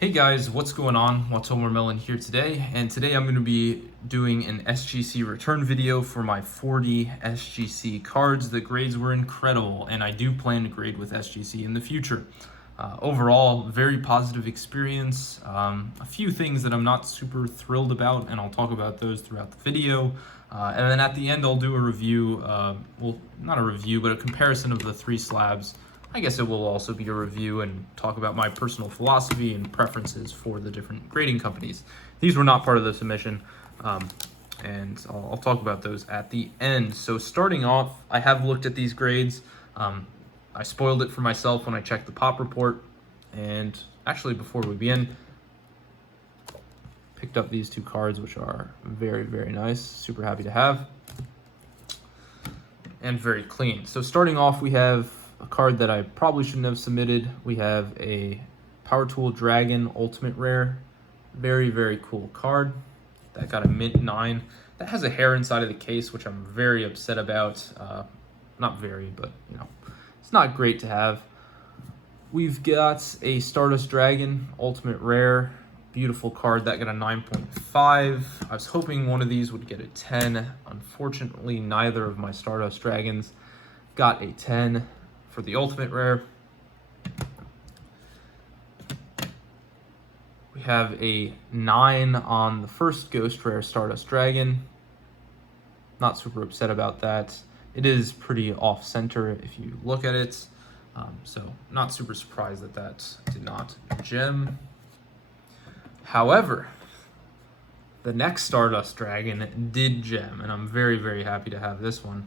Hey guys, what's going on? Watermelon here today, and today I'm going to be doing an SGC return video for my 40 SGC cards. The grades were incredible, and I do plan to grade with SGC in the future. Overall, very positive experience. A few things that I'm not super thrilled about, and I'll talk about those throughout the video. And then at the end, I'll do a review, well, not a review, but a comparison of the three slabs. I guess it will also be a review and talk about my personal philosophy and preferences for the different grading companies. These were not part of the submission, and I'll talk about those at the end. So starting off, I have looked at these grades. I spoiled it for myself when I checked the pop report, and actually before we begin, picked up these two cards, which are very, very nice. Super happy to have, and very clean. So starting off, we have a card that I probably shouldn't have submitted. We have a Power Tool Dragon Ultimate Rare. Very, very cool card. That got a mint 9. That has a hair inside of the case, which I'm very upset about. Not very, but you know, it's not great to have. We've got a Stardust Dragon Ultimate Rare. Beautiful card. That got a 9.5. I was hoping one of these would get a 10. Unfortunately, neither of my Stardust Dragons got a 10. For the Ultimate Rare, we have a 9 on the first Ghost Rare Stardust Dragon. Not super upset about that. It is pretty off-center if you look at it, so not super surprised that that did not gem. However, the next Stardust Dragon did gem, and I'm very, very happy to have this one.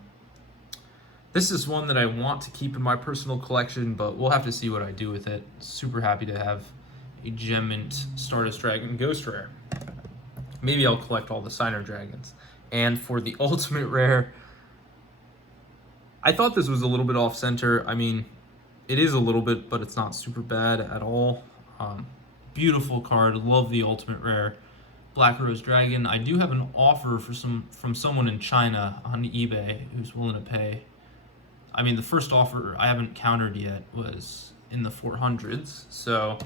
This is one that I want to keep in my personal collection, but we'll have to see what I do with it. Super happy to have a Gem Mint Stardust Dragon Ghost Rare. Maybe I'll collect all the Signer Dragons. And for the Ultimate Rare, I thought this was a little bit off-center. I mean, it is a little bit, but it's not super bad at all. Beautiful card. Love the Ultimate Rare. Black Rose Dragon. I do have an offer from someone in China on eBay who's willing to pay. I mean, the first offer I haven't countered yet was in the 400s. So,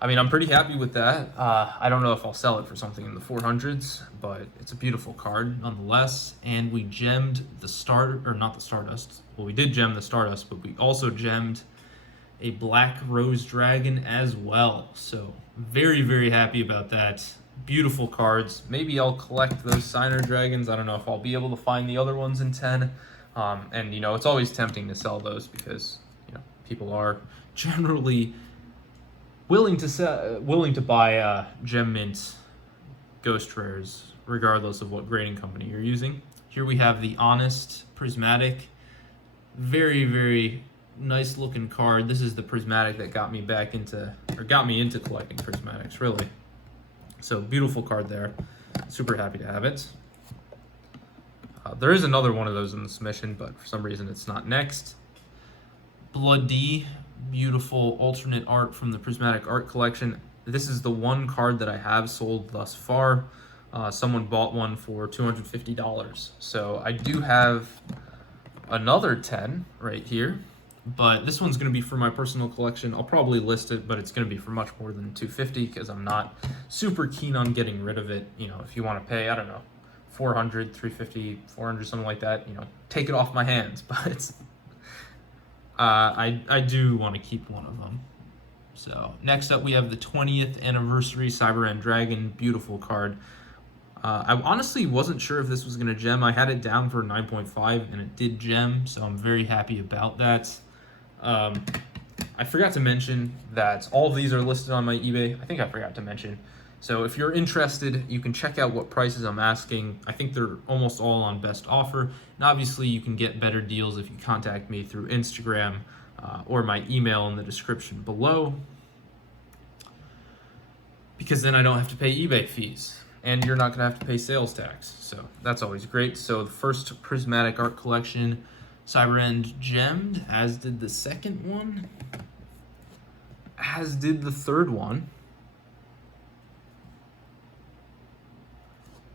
I mean, I'm pretty happy with that. I don't know if I'll sell it for something in the 400s, but it's a beautiful card nonetheless. And we gemmed the not the Stardust. Well, we did gem the Stardust, but we also gemmed a Black Rose Dragon as well. So, very, very happy about that. Beautiful cards. Maybe I'll collect those Signer Dragons. I don't know if I'll be able to find the other ones in 10. And you know, it's always tempting to sell those because you know people are generally willing to buy gem mint ghost rares regardless of what grading company you're using. Here we have the Honest Prismatic. Very, very nice looking card. This is the Prismatic that got me into collecting Prismatics, really. So beautiful card there. Super happy to have it. There is another one of those in the submission, but for some reason it's not next. Blood D, beautiful alternate art from the Prismatic Art Collection. This is the one card that I have sold thus far. Someone bought one for $250. So I do have another 10 right here, but this one's going to be for my personal collection. I'll probably list it, but it's going to be for much more than $250 because I'm not super keen on getting rid of it. You know, if you want to pay, I don't know, 400, 350, 400, something like that, you know, take it off my hands. But I do want to keep one of them. So next up, we have the 20th anniversary Cyber End Dragon. Beautiful card. I honestly wasn't sure if this was going to gem. I had it down for 9.5 and it did gem, so I'm very happy about that. I forgot to mention that all of these are listed on my eBay. I think I forgot to mention. So if you're interested, you can check out what prices I'm asking. I think they're almost all on best offer. And obviously you can get better deals if you contact me through Instagram or my email in the description below. Because then I don't have to pay eBay fees. And you're not gonna have to pay sales tax. So that's always great. So the first Prismatic Art Collection Cyber End gemmed, as did the second one, as did the third one,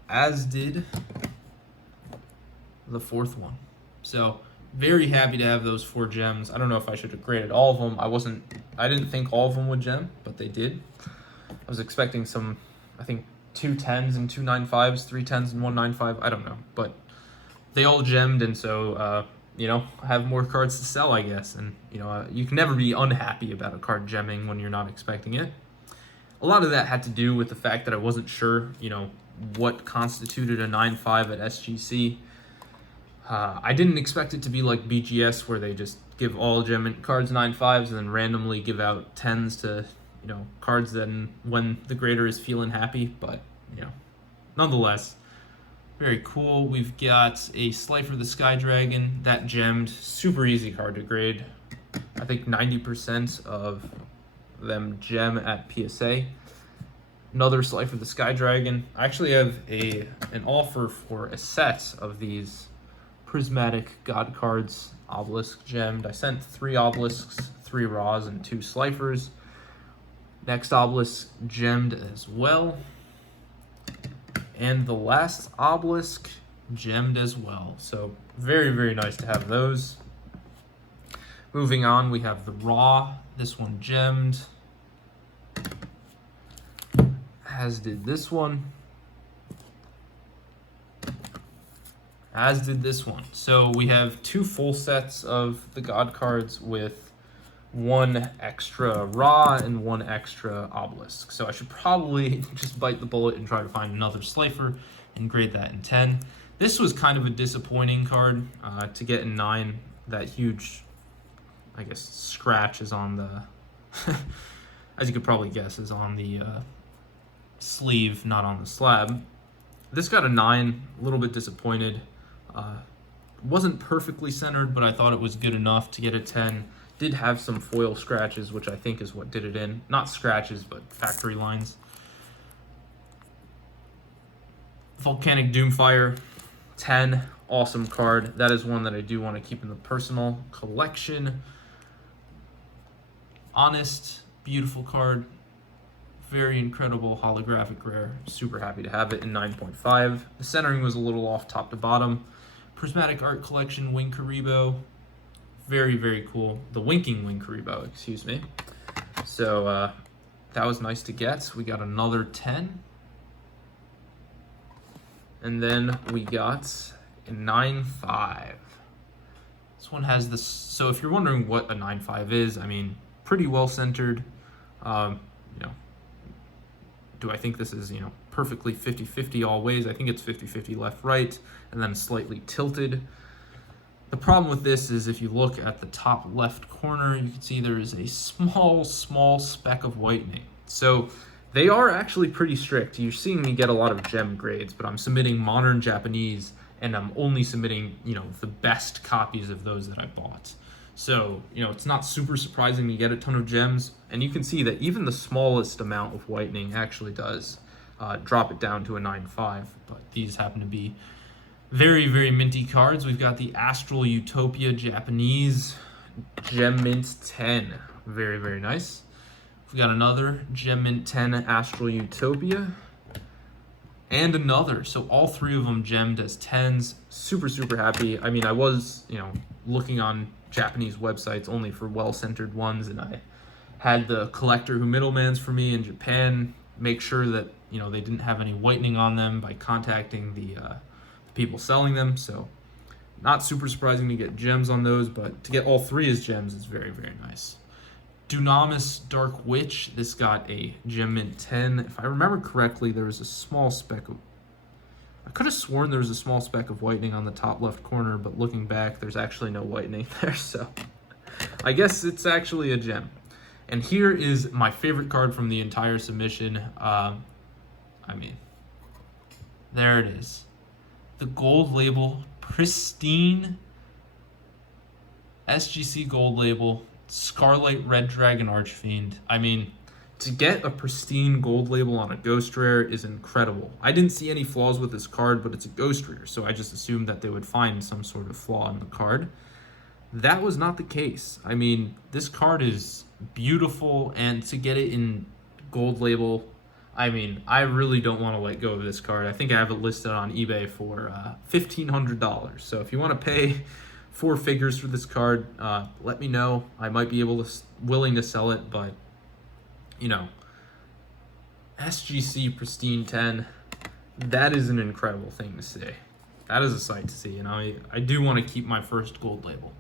as did the fourth one. So very happy to have those 4 gems. I don't know if I should have graded all of them. I didn't think all of them would gem, but they did. I was expecting some, I think, 2 10s and 2 9.5s, 3 10s and 1 9.5. I don't know, but they all gemmed, and so I have more cards to sell, I guess. And you can never be unhappy about a card gemming when you're not expecting it. A lot of that had to do with the fact that I wasn't sure, what constituted a 9.5 at SGC. I didn't expect it to be like BGS, where they just give all gem cards 9.5s and then randomly give out 10s to cards then when the grader is feeling happy. But nonetheless, very cool. We've got a Slifer the Sky Dragon that gemmed. Super easy card to grade. I think 90% of them gem at PSA. Another Slifer the Sky Dragon. I actually have an offer for a set of these Prismatic God cards, obelisk gemmed. I sent 3 obelisks, 3 raws, and 2 Slifers. Next obelisk gemmed as well. And the last obelisk gemmed as well. So very, very nice to have those. Moving on, we have the raw. This one gemmed, as did this one, as did this one. So we have 2 full sets of the God cards with 1 extra raw and 1 extra obelisk. So I should probably just bite the bullet and try to find another Slifer and grade that in 10. This was kind of a disappointing card to get in 9. That huge, I guess, scratch is on the, as you could probably guess, is on the sleeve, not on the slab. This got a 9, a little bit disappointed. Wasn't perfectly centered, but I thought it was good enough to get a 10. Did have some foil scratches, which I think is what did it in. Not scratches, but factory lines. Volcanic Doomfire, 10. Awesome card. That is one that I do want to keep in the personal collection. Honest, beautiful card. Very incredible holographic rare. Super happy to have it in 9.5. The centering was a little off top to bottom. Prismatic Art Collection Wing Karibo. Very, very cool. The Winking Wing Karibo, excuse me. So that was nice to get. We got another 10. And then we got a 9.5. This one has this. So if you're wondering what a 9.5 is, I mean, pretty well centered. Do I think this is, perfectly 50-50 all ways? I think it's 50-50 left, right, and then slightly tilted. The problem with this is if you look at the top left corner, you can see there is a small speck of whitening. So they are actually pretty strict. You're seeing me get a lot of gem grades, but I'm submitting modern Japanese, and I'm only submitting, the best copies of those that I bought. So, it's not super surprising to get a ton of gems, and you can see that even the smallest amount of whitening actually does drop it down to a 9.5, but these happen to be very, very minty cards. We've got the Astral Utopia Japanese Gem Mint 10. Very, very nice. We've got another Gem Mint 10 Astral Utopia. And another. So all 3 of them gemmed as 10s. Super, super happy. I mean, I was, looking on Japanese websites only for well-centered ones, and I had the collector who middlemans for me in Japan make sure that, they didn't have any whitening on them by contacting the people selling them. So not super surprising to get gems on those, but to get all 3 as gems is very, very nice. Dunamis Dark Witch, this got a Gem Mint 10. If I remember correctly, there was a small speck of, I could have sworn there was a small speck of whitening on the top left corner, but looking back, there's actually no whitening there, so I guess it's actually a gem. And here is my favorite card from the entire submission. There it is. The gold label, pristine SGC gold label, Scarlet Red Dragon Archfiend. I mean, to get a pristine gold label on a ghost rare is incredible. I didn't see any flaws with this card, but it's a ghost rare, so I just assumed that they would find some sort of flaw in the card. That was not the case. I mean, this card is beautiful, and to get it in gold label, I mean, I really don't want to let go of this card. I think I have it listed on eBay for $1,500. So if you want to pay 4 figures for this card, let me know. I might be willing to sell it, but SGC Pristine 10. That is an incredible thing to see. That is a sight to see, and I do want to keep my first gold label.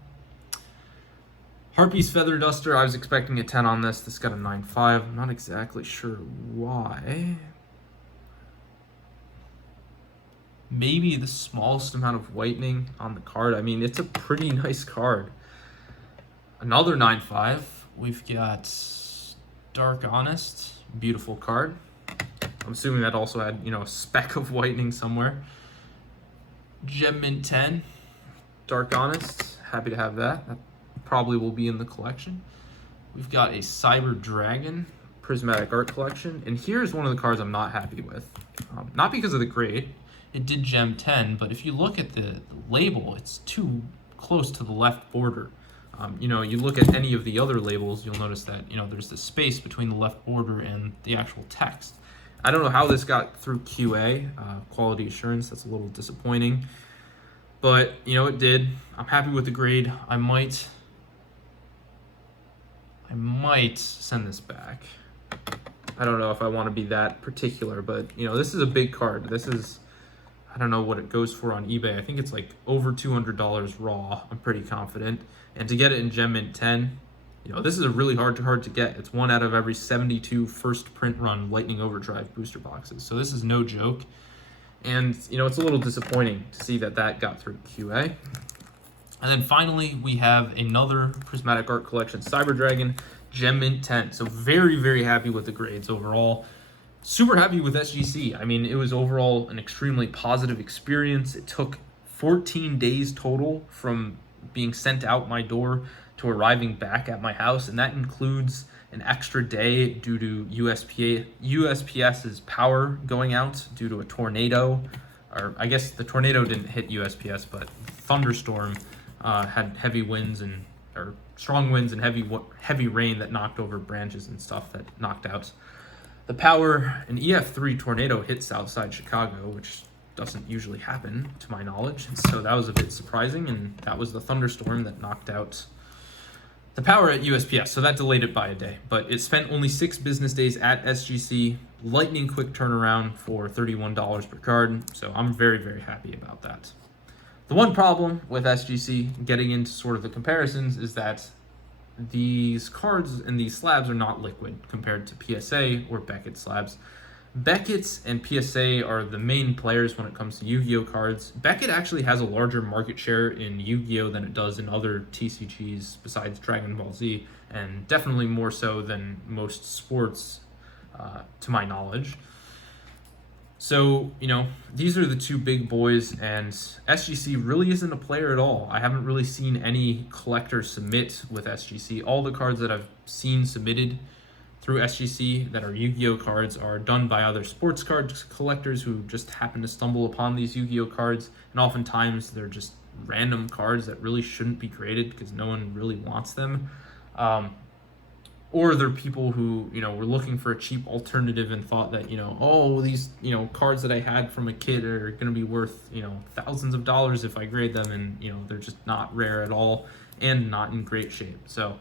Harpy's Feather Duster, I was expecting a 10 on this. This got a 9.5. I'm not exactly sure why. Maybe the smallest amount of whitening on the card. I mean, it's a pretty nice card. Another 9.5. We've got Dark Honest. Beautiful card. I'm assuming that also had, a speck of whitening somewhere. Gem Mint 10. Dark Honest. Happy to have that. That probably will be in the collection. We've got a Cyber Dragon Prismatic Art Collection. And here's one of the cards I'm not happy with. Not because of the grade. It did Gem 10, but if you look at the label, it's too close to the left border. You look at any of the other labels, you'll notice that, there's this space between the left border and the actual text. I don't know how this got through QA, quality assurance. That's a little disappointing. But, it did. I'm happy with the grade. I might send this back. I don't know if I want to be that particular, but, this is a big card. This is, I don't know what it goes for on eBay. I think it's like over $200 raw. I'm pretty confident. And to get it in Gem Mint 10, this is a really hard to get. It's 1 out of every 72 first print run Lightning Overdrive booster boxes. So this is no joke. And, it's a little disappointing to see that got through QA. And then finally, we have another Prismatic Art Collection Cyber Dragon, Gem Mint 10. So very, very happy with the grades overall. Super happy with SGC. I mean, it was overall an extremely positive experience. It took 14 days total from being sent out my door to arriving back at my house, and that includes an extra day due to USPS's power going out due to a tornado. Or I guess the tornado didn't hit USPS, but thunderstorm had heavy winds or strong winds and heavy rain that knocked over branches and stuff that knocked out the power. An EF3 tornado hit Southside Chicago, which doesn't usually happen to my knowledge. So that was a bit surprising, and that was the thunderstorm that knocked out the power at USPS. So that delayed it by a day, but it spent only 6 business days at SGC. Lightning quick turnaround for $31 per card. So I'm very, very happy about that. The one problem with SGC, getting into sort of the comparisons, is that these cards and these slabs are not liquid compared to PSA or Beckett slabs. Beckett's and PSA are the main players when it comes to Yu-Gi-Oh cards. Beckett actually has a larger market share in Yu-Gi-Oh than it does in other TCGs besides Dragon Ball Z, and definitely more so than most sports, to my knowledge. So, these are the two big boys, and SGC really isn't a player at all. I haven't really seen any collector submit with SGC. All the cards that I've seen submitted through SGC that are Yu-Gi-Oh cards are done by other sports card collectors who just happen to stumble upon these Yu-Gi-Oh cards, and oftentimes they're just random cards that really shouldn't be graded because no one really wants them. Or they're people who, were looking for a cheap alternative and thought that, these, cards that I had from a kid are going to be worth, thousands of dollars if I grade them, and, they're just not rare at all and not in great shape. So,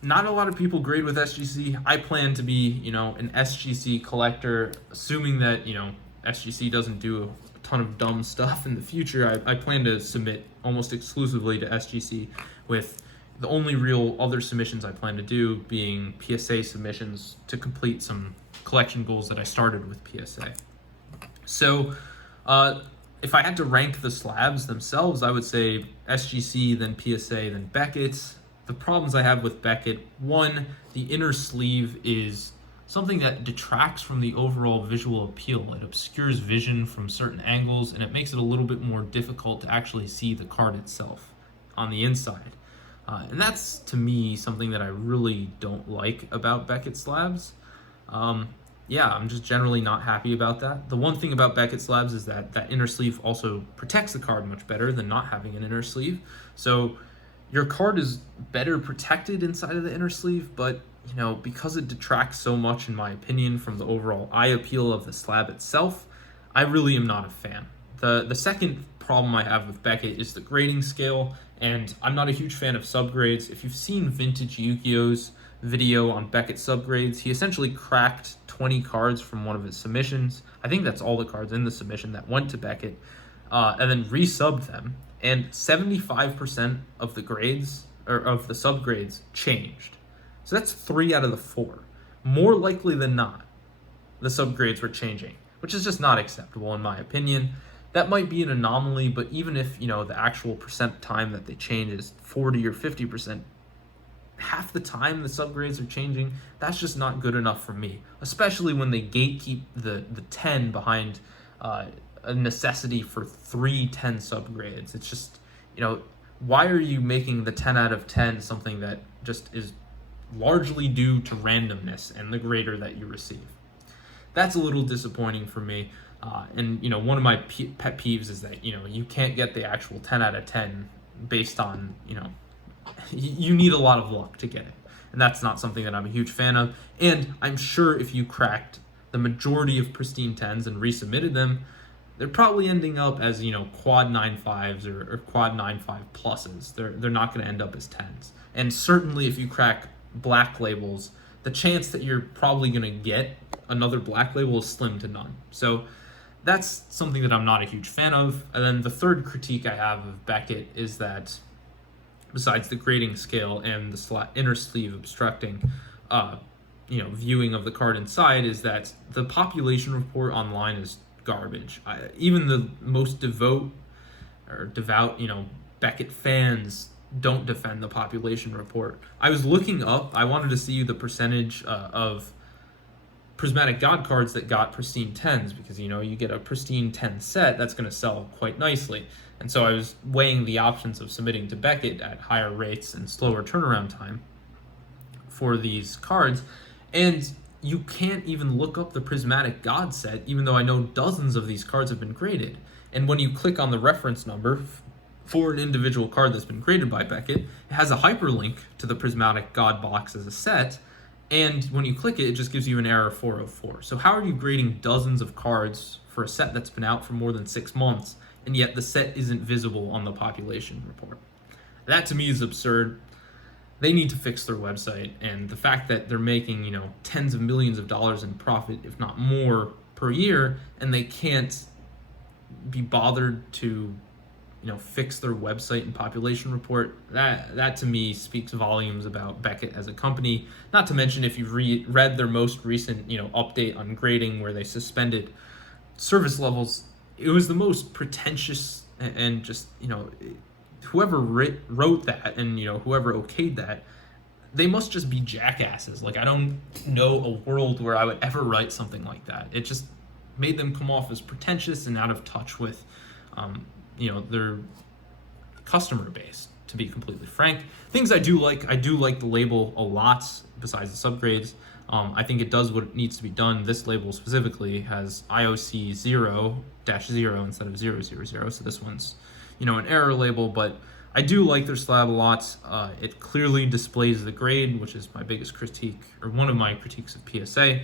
not a lot of people grade with SGC. I plan to be, an SGC collector, assuming that, SGC doesn't do a ton of dumb stuff in the future. I plan to submit almost exclusively to SGC, with the only real other submissions I plan to do being PSA submissions to complete some collection goals that I started with PSA. So, if I had to rank the slabs themselves, I would say SGC, then PSA, then Beckett. The problems I have with Beckett: one, the inner sleeve is something that detracts from the overall visual appeal. It obscures vision from certain angles, and it makes it a little bit more difficult to actually see the card itself on the inside. And that's, to me, something that I really don't like about Beckett slabs. I'm just generally not happy about that. The one thing about Beckett slabs is that inner sleeve also protects the card much better than not having an inner sleeve. So your card is better protected inside of the inner sleeve, but because it detracts so much, in my opinion, from the overall eye appeal of the slab itself, I really am not a fan. The second problem I have with Beckett is the grading scale, and I'm not a huge fan of subgrades. If you've seen vintage Yu-Gi-Ohs, video on Beckett subgrades. He essentially cracked 20 cards from one of his submissions. I think that's all the cards in the submission that went to Beckett, and then resubbed them. And 75% of the grades, or of the subgrades, changed. So that's 3 out of the 4. More likely than not, the subgrades were changing, which is just not acceptable in my opinion. That might be an anomaly, but even if, the actual percent time that they change is 40 or 50%, half the time the subgrades are changing, that's just not good enough for me, especially when they gatekeep the 10 behind a necessity for 3 10 subgrades. It's just, why are you making the 10 out of 10 something that just is largely due to randomness and the grader that you receive? That's a little disappointing for me. And one of my pet peeves is that you can't get the actual 10 out of 10 based on you need a lot of luck to get it, and that's not something that I'm a huge fan of. And I'm sure if you cracked the majority of pristine 10s and resubmitted them, they're probably ending up as quad 9.5s or quad 9.5 pluses. They're not going to end up as 10s. And certainly if you crack black labels, the chance that you're probably going to get another black label is slim to none. So that's something that I'm not a huge fan of. And then the third critique I have of Beckett is that besides the grading scale and the inner sleeve obstructing viewing of the card inside, is that the population report online is garbage. Even the most devout Beckett fans don't defend the population report. I was looking up, I wanted to see the percentage of Prismatic God cards that got pristine 10s, because you get a pristine 10 set that's going to sell quite nicely. And so I was weighing the options of submitting to Beckett at higher rates and slower turnaround time for these cards, and you can't even look up the Prismatic God set, even though I know dozens of these cards have been graded. And when you click on the reference number for an individual card that's been graded by Beckett, it has a hyperlink to the Prismatic God box as a set, and when you click it, it just gives you an error 404. So how are you grading dozens of cards for a set that's been out for more than 6 months, and yet the set isn't visible on the population report? That to me is absurd. They need to fix their website, and the fact that they're making, tens of millions of dollars in profit, if not more, per year, and they can't be bothered to fix their website and population report, that to me speaks volumes about Beckett as a company. Not to mention, if you've read their most recent update on grading, where they suspended service levels, it was the most pretentious and just whoever wrote that and whoever okayed that, they must just be jackasses. Like, I don't know a world where I would ever write something like that. It just made them come off as pretentious and out of touch with their customer base, to be completely frank. Things I do like the label a lot, besides the subgrades. I think it does what it needs to be done. This label specifically has IOC 0-0 instead of 000, so this one's an error label, but I do like their slab a lot. It clearly displays the grade, which is my biggest critique, or one of my critiques of PSA.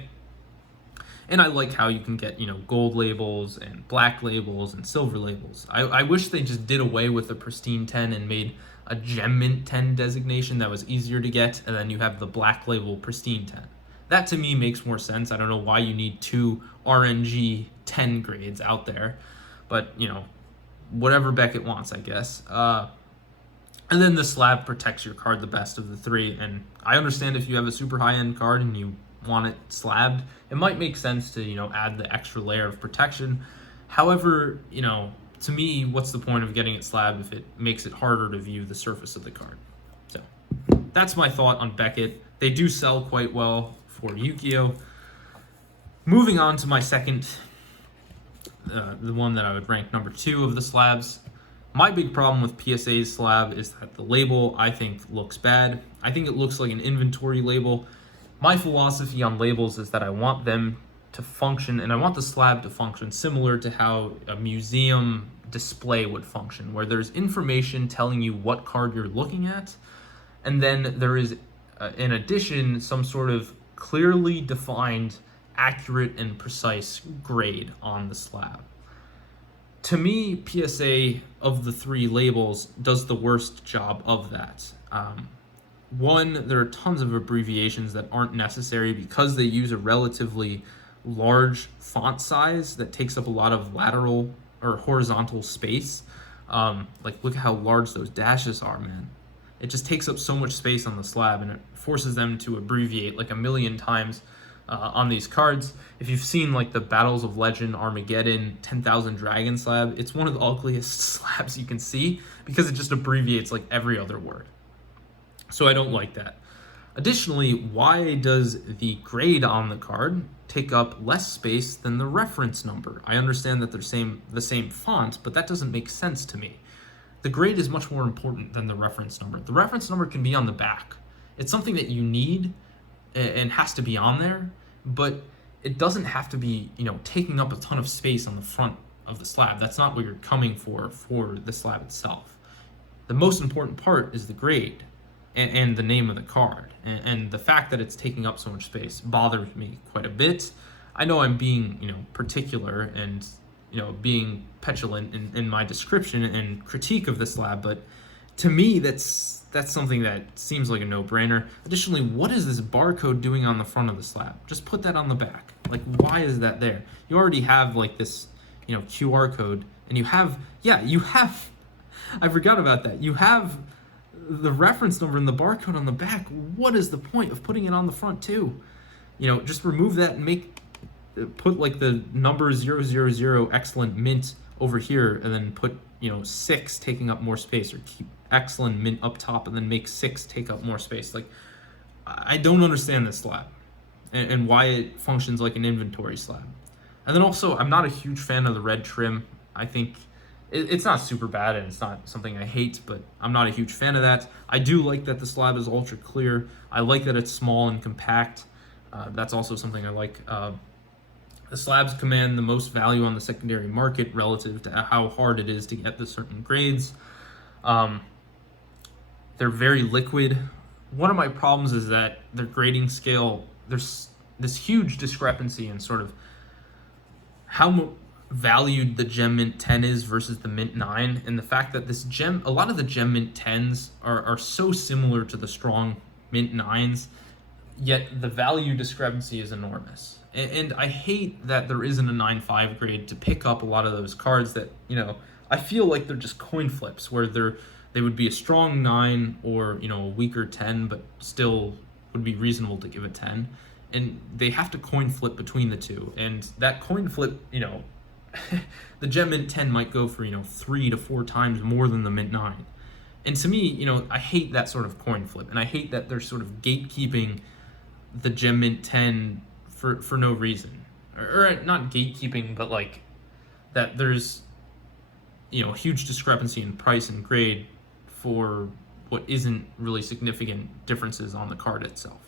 And I like how you can get, gold labels and black labels and silver labels. I wish they just did away with the pristine 10 and made a gem mint 10 designation that was easier to get, and then you have the black label pristine 10. That to me makes more sense. I don't know why you need 2 RNG 10 grades out there, but whatever Beckett wants, I guess. And then the slab protects your card the best of the 3, and I understand if you have a super high-end card and you want it slabbed, it might make sense to add the extra layer of protection. However, to me, what's the point of getting it slabbed if it makes it harder to view the surface of the card? So that's my thought on Beckett. They do sell quite well for Yugioh. Moving on to my second, the one that I would rank number 2 of the slabs. My big problem with PSA's slab is that the label, I think, looks bad. I think it looks like an inventory label. My philosophy on labels is that I want them to function, and I want the slab to function similar to how a museum display would function, where there's information telling you what card you're looking at, and then there is, in addition, some sort of clearly defined, accurate, and precise grade on the slab. To me, PSA, of the 3 labels, does the worst job of that. one, there are tons of abbreviations that aren't necessary because they use a relatively large font size that takes up a lot of lateral or horizontal space. Like, look at how large those dashes are, man. It just takes up so much space on the slab, and it forces them to abbreviate like a million times on these cards. If you've seen like the Battles of Legend, Armageddon, 10,000 Dragon slab, it's one of the ugliest slabs you can see because it just abbreviates like every other word. So I don't like that. Additionally, why does the grade on the card take up less space than the reference number? I understand that they're the same font, but that doesn't make sense to me. The grade is much more important than the reference number. The reference number can be on the back. It's something that you need and has to be on there, but it doesn't have to be, taking up a ton of space on the front of the slab. That's not what you're coming for the slab itself. The most important part is the grade and the name of the card. And the fact that it's taking up so much space bothers me quite a bit. I know I'm being, particular and, being petulant in my description and critique of this slab, but to me, that's something that seems like a no-brainer. Additionally, what is this barcode doing on the front of the slab? Just put that on the back. Like, why is that there? You already have like this, QR code, and you have, I forgot about that. You have the reference number and the barcode on the back. What is the point of putting it on the front too? Just remove that and put like the number 000 excellent mint over here, and then put 6 taking up more space, or keep excellent mint up top and then make 6 take up more space. Like, I don't understand this slab and why it functions like an inventory slab. And then also, I'm not a huge fan of the red trim. I think it's not super bad and it's not something I hate, but I'm not a huge fan of that. I do like that the slab is ultra clear. I like that it's small and compact. That's also something I like. The slabs command the most value on the secondary market relative to how hard it is to get the certain grades. They're very liquid. One of my problems is that their grading scale, there's this huge discrepancy in sort of how valued the Gem Mint 10 is versus the Mint 9, and the fact that a lot of the Gem Mint 10s are so similar to the strong Mint 9s, yet the value discrepancy is enormous. And I hate that there isn't a 9.5 grade to pick up a lot of those cards that, I feel like they're just coin flips, where they would be a strong 9 or, a weaker 10, but still would be reasonable to give a 10. And they have to coin flip between the two. And that coin flip, the Gem Mint 10 might go for, 3 to 4 times more than the Mint 9. And to me, I hate that sort of coin flip. And I hate that they're sort of gatekeeping the Gem Mint 10 for no reason. Or not gatekeeping, but like that there's, huge discrepancy in price and grade for what isn't really significant differences on the card itself.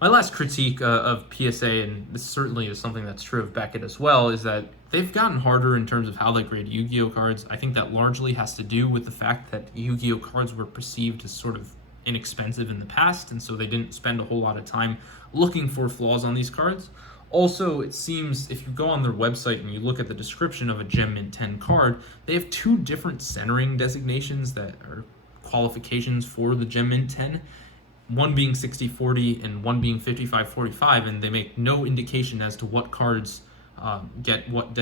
My last critique of PSA, and this certainly is something that's true of Beckett as well, is that they've gotten harder in terms of how they grade Yu-Gi-Oh cards. I think that largely has to do with the fact that Yu-Gi-Oh cards were perceived as sort of inexpensive in the past, and so they didn't spend a whole lot of time looking for flaws on these cards. Also, it seems if you go on their website and you look at the description of a Gem Mint 10 card, they have 2 different centering designations that are qualifications for the Gem Mint 10. One being 60/40 and one being 55/45, and they make no indication as to what cards get what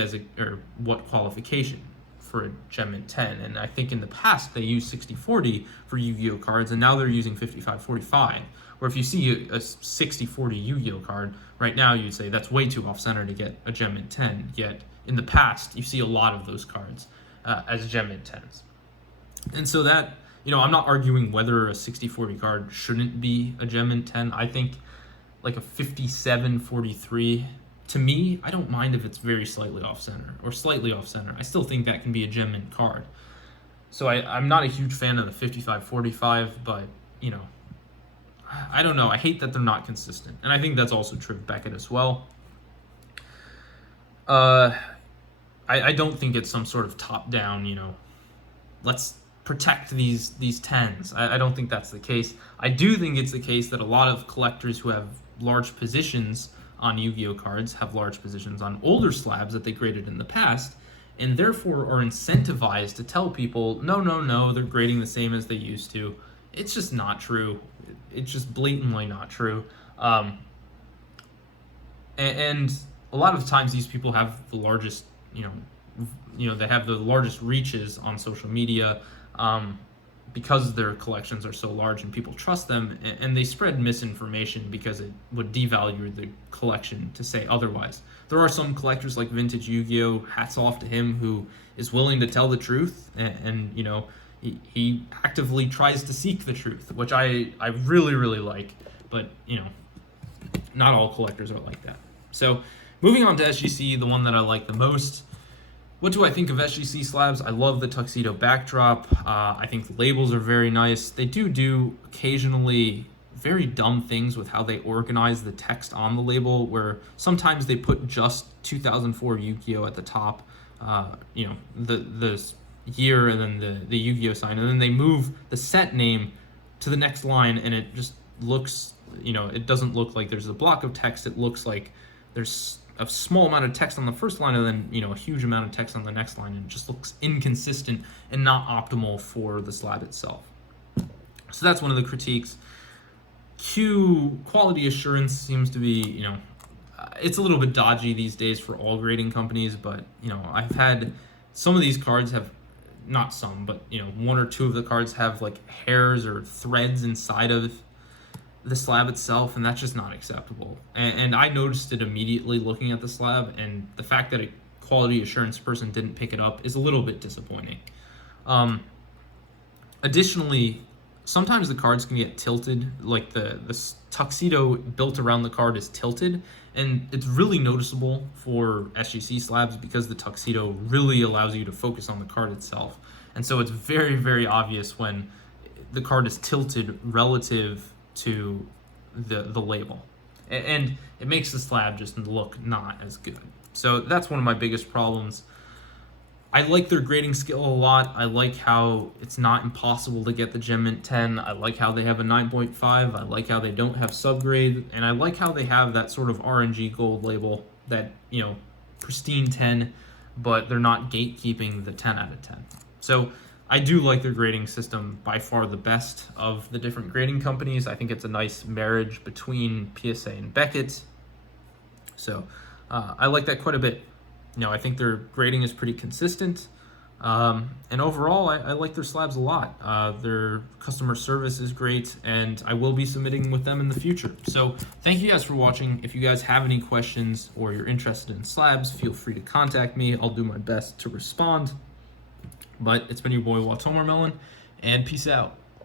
what qualification for a Gem Mint 10. And I think in the past they used 60/40 for Yu-Gi-Oh cards, and now they're using 55/45. Or if you see a 60/40 Yu-Gi-Oh card right now, you'd say that's way too off-center to get a Gem Mint 10. Yet in the past, you see a lot of those cards as Gem Mint 10s. And so that, I'm not arguing whether a 60/40 card shouldn't be a Gem Mint 10. I think like a 57/43, to me, I don't mind if it's very slightly off-center or slightly off-center. I still think that can be a Gem Mint card. So I'm not a huge fan of the 55/45, but, I don't know. I hate that they're not consistent. And I think that's also true of Beckett as well. I don't think it's some sort of top-down, let's protect these 10s. I don't think that's the case. I do think it's the case that a lot of collectors who have large positions on Yu-Gi-Oh cards have large positions on older slabs that they graded in the past, and therefore are incentivized to tell people, no, they're grading the same as they used to. It's just not true. it's just blatantly not true. And a lot of times these people have the largest, they have the largest reaches on social media, because their collections are so large and people trust them, and they spread misinformation because it would devalue the collection to say otherwise. There are some collectors like Vintage Yugioh, hats off to him, who is willing to tell the truth, and he actively tries to seek the truth, which I really, really like, but not all collectors are like that. So moving on to SGC, the one that I like the most. What do I think of SGC slabs? I love the tuxedo backdrop. I think the labels are very nice. They do occasionally very dumb things with how they organize the text on the label, where sometimes they put just 2004 Yugioh at the top, the year, and then the Yu-Gi-Oh sign, and then they move the set name to the next line, and it just looks, it doesn't look like there's a block of text. It looks like there's a small amount of text on the first line, and then a huge amount of text on the next line, and it just looks inconsistent and not optimal for the slab itself. So that's one of the critiques. Quality assurance seems to be, it's a little bit dodgy these days for all grading companies, but I've had some of these cards have, not some, but one or two of the cards have like hairs or threads inside of the slab itself, and that's just not acceptable. And I noticed it immediately looking at the slab, and the fact that a quality assurance person didn't pick it up is a little bit disappointing. Additionally, sometimes the cards can get tilted, like the tuxedo built around the card is tilted, and it's really noticeable for SGC slabs because the tuxedo really allows you to focus on the card itself. And so it's very, very obvious when the card is tilted relative to the label, and it makes the slab just look not as good. So that's one of my biggest problems. I like their grading skill a lot. I like how it's not impossible to get the Gem Mint 10. I like how they have a 9.5. I like how they don't have subgrade, and I like how they have that sort of RNG gold label, that pristine 10, but they're not gatekeeping the 10 out of 10. So I do like their grading system, by far the best of the different grading companies. I think it's a nice marriage between PSA and Beckett. So I like that quite a bit. I think their grading is pretty consistent. And overall, I like their slabs a lot. Their customer service is great, and I will be submitting with them in the future. So thank you guys for watching. If you guys have any questions or you're interested in slabs, feel free to contact me. I'll do my best to respond. But it's been your boy, Watermelon, and peace out.